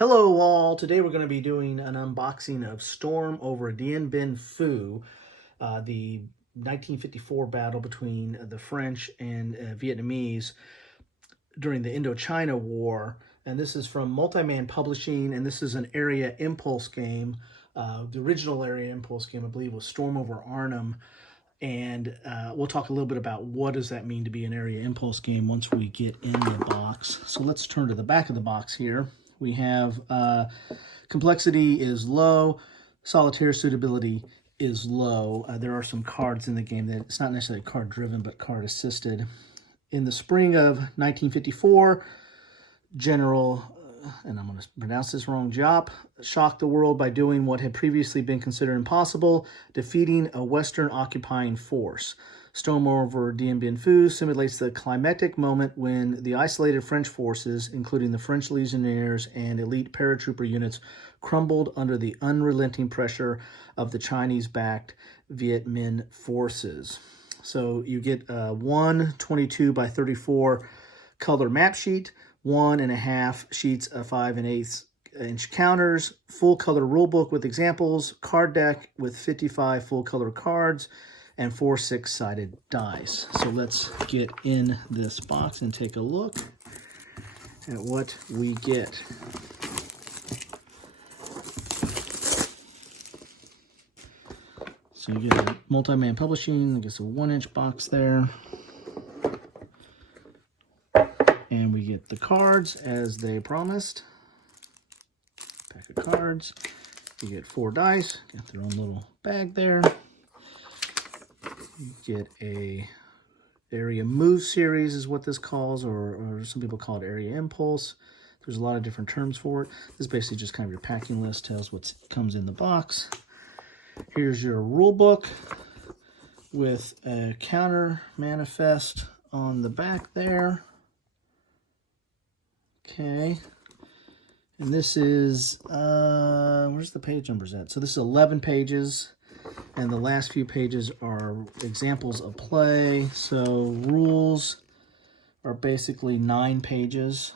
Hello all, today we're going to be doing an unboxing of Storm over Dien Bien Phu, the 1954 battle between the French and Vietnamese during the Indochina War. And this is from Multi-Man Publishing, and this is an area impulse game. The original area impulse game, I believe, was Storm over Arnhem. And we'll talk a little bit about what does that mean to be an area impulse game once we get in the box. So let's turn to the back of the box here. We have complexity is low, solitaire suitability is low. There are some cards in the game that it's not necessarily card driven, but card assisted. In the spring of 1954, General, and I'm going to pronounce this wrong, Giap, shocked the world by doing what had previously been considered impossible, defeating a Western occupying force. Storm over Dien Bien Phu simulates the climactic moment when the isolated French forces, including the French Legionnaires and elite paratrooper units, crumbled under the unrelenting pressure of the Chinese-backed Viet Minh forces. So you get a 122 by 34 color map sheet, 1.5 sheets of 5 1/8 inch counters, full color rulebook with examples, card deck with 55 full color cards, and 4 6-sided dice. So let's get in this box and take a look at what we get. So you get a Multi-Man Publishing, I guess a 1-inch box there. And we get the cards as they promised. Pack of cards. You get 4 dice, got their own little bag there. You get a area move series is what this calls, or some people call it area impulse. There's a lot of different terms for it. This is basically just kind of your packing list, tells what comes in the box. Here's your rule book with a counter manifest on the back there. Okay. And this is, where's the page numbers at? So this is 11 pages. And the last few pages are examples of play. So rules are basically 9 pages.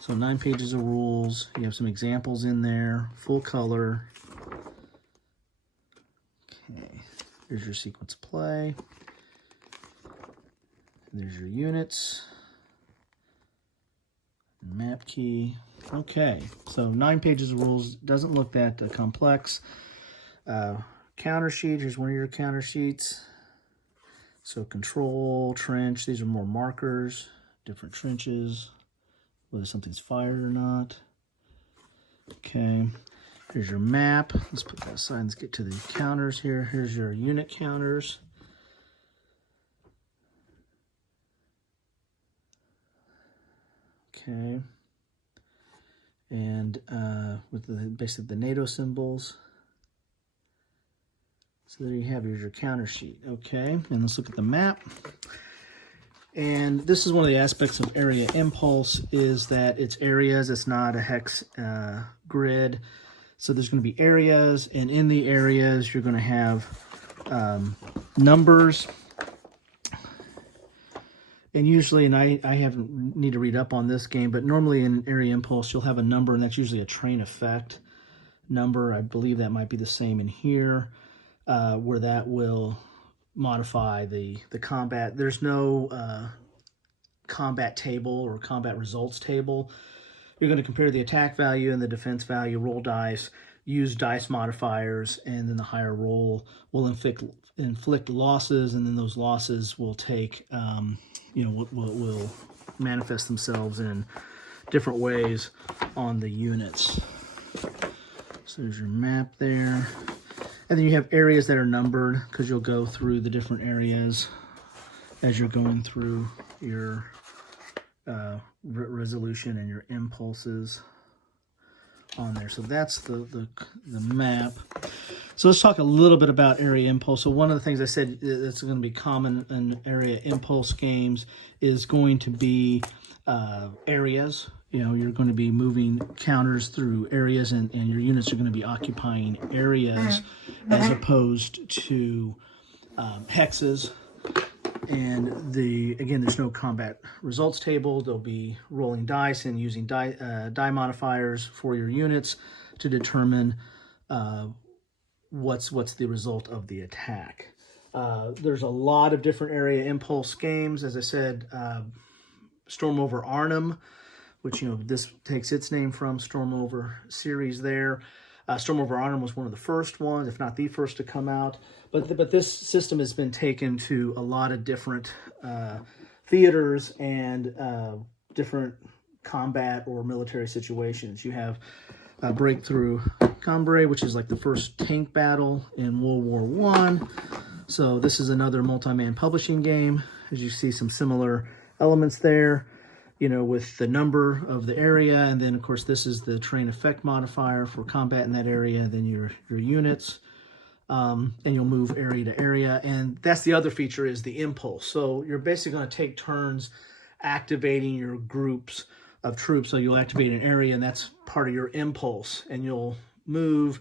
So 9 pages of rules. You have some examples in there, full color. Okay, there's your sequence of play. There's your units. Map key. Okay, so 9 pages of rules. Doesn't look that complex. Counter sheet, here's one of your counter sheets. So control, trench, these are more markers, different trenches, whether something's fired or not. Okay, here's your map. Let's put that aside, let's get to the counters here. Here's your unit counters. Okay, and with basically the NATO symbols. So there you have, here's your counter sheet. Okay, and let's look at the map. And this is one of the aspects of area impulse, is that it's areas, it's not a hex grid. So there's going to be areas, and in the areas you're going to have numbers. And usually, and I need to read up on this game, but normally in area impulse you'll have a number, and that's usually a train effect number. I believe that might be the same in here. Where that will modify the combat. There's no combat table or combat results table. You're going to compare the attack value and the defense value, roll dice, use dice modifiers, and then the higher roll will inflict losses, and then those losses will take, will manifest themselves in different ways on the units. So there's your map there. And then you have areas that are numbered, because you'll go through the different areas as you're going through your resolution and your impulses on there. So that's the map. So let's talk a little bit about area impulse. So one of the things I said that's going to be common in area impulse games is going to be areas. You're going to be moving counters through areas, and your units are going to be occupying areas as opposed to hexes. And again, there's no combat results table. There'll be rolling dice and using die modifiers for your units to determine what's the result of the attack. There's a lot of different area impulse games. As I said, Storm over Arnhem, which, this takes its name from Storm over series there. Storm over Arnhem was one of the first ones, if not the first to come out. But this system has been taken to a lot of different theaters and different combat or military situations. You have Breakthrough Cambrai, which is like the first tank battle in World War I. So this is another multi-man publishing game. As you see, some similar elements there, with the number of the area. And then, of course, this is the terrain effect modifier for combat in that area, and then your units. And you'll move area to area. And that's the other feature, is the impulse. So you're basically going to take turns activating your groups of troops. So you'll activate an area, and that's part of your impulse. And you'll move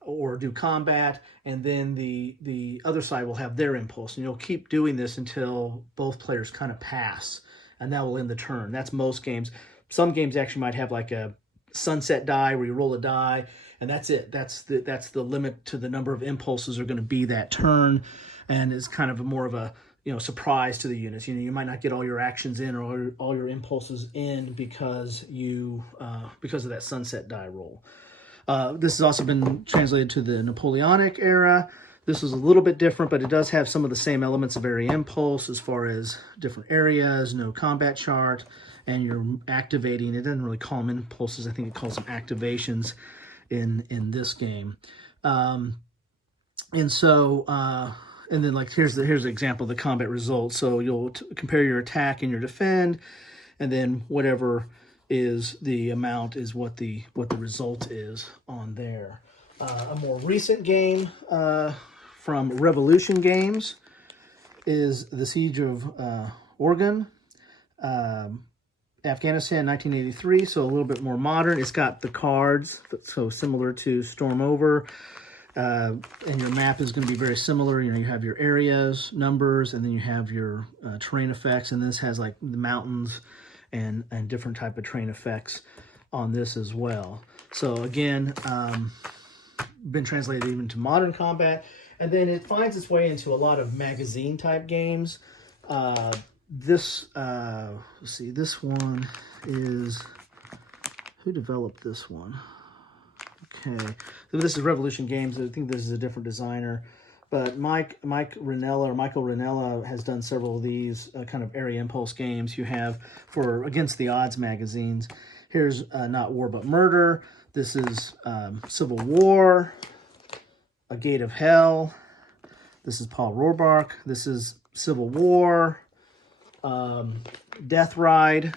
or do combat, and then the other side will have their impulse. And you'll keep doing this until both players kind of pass, and that will end the turn. That's most games. Some games actually might have like a sunset die where you roll a die, and that's it. That's the limit to the number of impulses are going to be that turn, and it's kind of more of a surprise to the units. You might not get all your actions in or all your impulses in because of that sunset die roll. This has also been translated to the Napoleonic era. This is a little bit different, but it does have some of the same elements of area impulse as far as different areas, no combat chart, and you're activating. It doesn't really call them impulses. I think it calls them activations in this game. And then like here's the example of the combat results. So you'll compare your attack and your defend, and then whatever is the amount is what the result is on there. A more recent game from Revolution Games is the Siege of Chome, Afghanistan, 1983, so a little bit more modern. It's got the cards, so similar to Storm Over, and your map is going to be very similar. You have your areas, numbers, and then you have your terrain effects, and this has like the mountains and different type of terrain effects on this as well. So again, been translated even to modern combat, and then it finds its way into a lot of magazine type games. Let's see, this one is, who developed this one? Okay, so this is Revolution Games. I think this is a different designer, but Michael Ranella has done several of these kind of area impulse games. You have for Against the Odds magazines. Here's Not War But Murder. This is Civil War, A Gate of Hell. This is Paul Rohrbach. This is Civil War, Death Ride.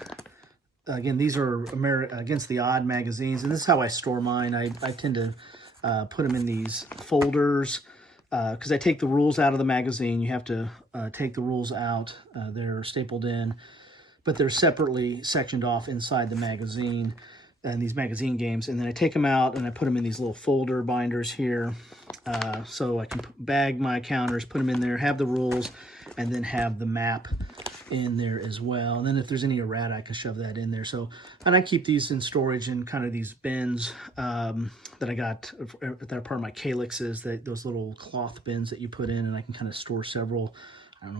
Again, these are Against the Odd magazines, and this is how I store mine. I tend to put them in these folders because I take the rules out of the magazine. You have to take the rules out. They're stapled in, but they're separately sectioned off inside the magazine and these magazine games. And then I take them out and I put them in these little folder binders here. So I can bag my counters, put them in there, have the rules, and then have the map in there as well. And then if there's any errata, I can shove that in there. So, and I keep these in storage in kind of these bins that I got that are part of my calyxes, those little cloth bins that you put in, and I can kind of store several,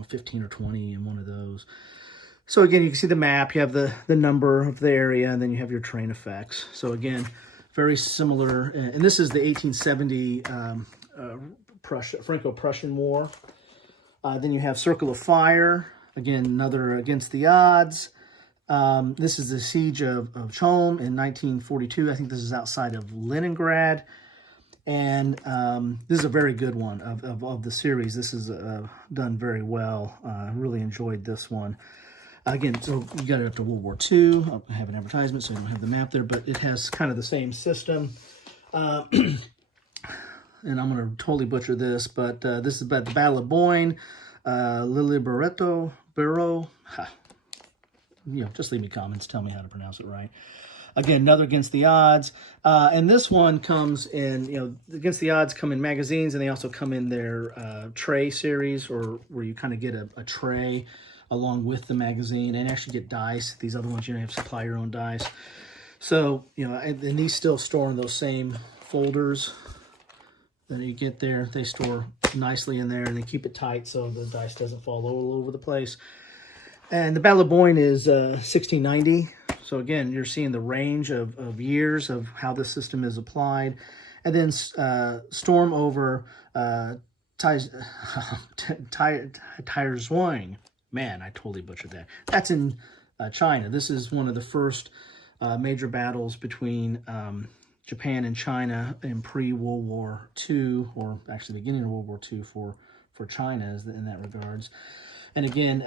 15 or 20 in one of those. So again, you can see the map, you have the number of the area, and then you have your terrain effects. So again, very similar. And this is the 1870 Franco-Prussian War. Then you have Circle of Fire. Again, another Against the Odds. This is the Siege of Chome in 1942. I think this is outside of Leningrad. And this is a very good one of the series. This is done very well. I really enjoyed this one. Again, so you got it up to World War II. I have an advertisement, so I don't have the map there, but it has kind of the same system. And I'm going to totally butcher this, but this is about the Battle of Boyne. Liliberto Barrow. Just leave me comments. Tell me how to pronounce it right. Again, another Against the Odds. And this one comes in, Against the Odds come in magazines, and they also come in their tray series, or where you kind of get a tray along with the magazine, and actually get dice. These other ones, you have to supply your own dice. So, and these still store in those same folders that you get there. They store nicely in there, and they keep it tight so the dice doesn't fall all over the place. And the Battle of Boyne is 1690. So again, you're seeing the range of years of how this system is applied. And then Storm over Tireswine. Man, I totally butchered that. That's in China. This is one of the first major battles between Japan and China in pre-World War II, or actually beginning of World War II for China in that regards. And again,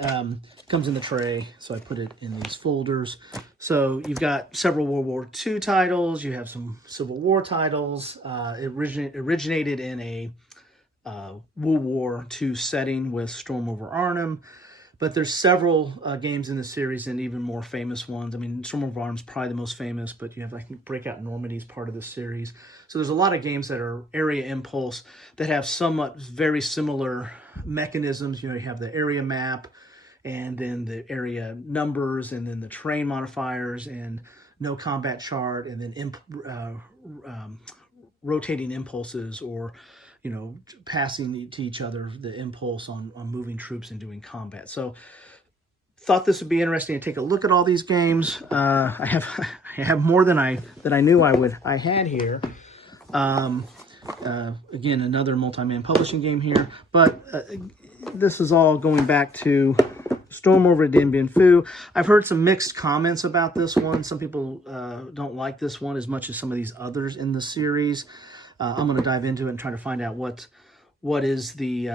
comes in the tray, so I put it in these folders. So you've got several World War II titles. You have some Civil War titles. It originated in a World War II setting with Storm over Arnhem. But there's several games in the series, and even more famous ones. I mean, Storm over Arnhem is probably the most famous, but you have, I think, Breakout Normandy is part of this series. So there's a lot of games that are area impulse that have somewhat very similar mechanisms. You have the area map, and then the area numbers, and then the terrain modifiers, and no combat chart, and then rotating impulses, or passing to each other the impulse on moving troops and doing combat. So thought this would be interesting to take a look at all these games. I have more than I knew I had here. Again, another multi-man publishing game here, but this is all going back to Storm over Dien Bien Phu. I've heard some mixed comments about this one. Some people don't like this one as much as some of these others in the series. I'm going to dive into it and try to find out what is the,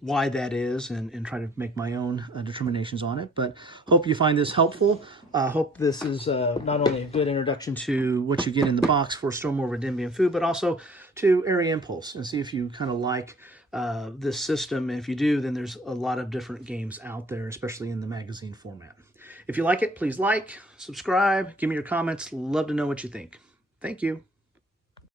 why that is, and try to make my own determinations on it. But hope you find this helpful. Hope this is not only a good introduction to what you get in the box for Storm over Dien Bien Phu, but also to Area Impulse, and see if you kind of like this system. And if you do, then there's a lot of different games out there, especially in the magazine format. If you like it, please like, subscribe, give me your comments. Love to know what you think. Thank you.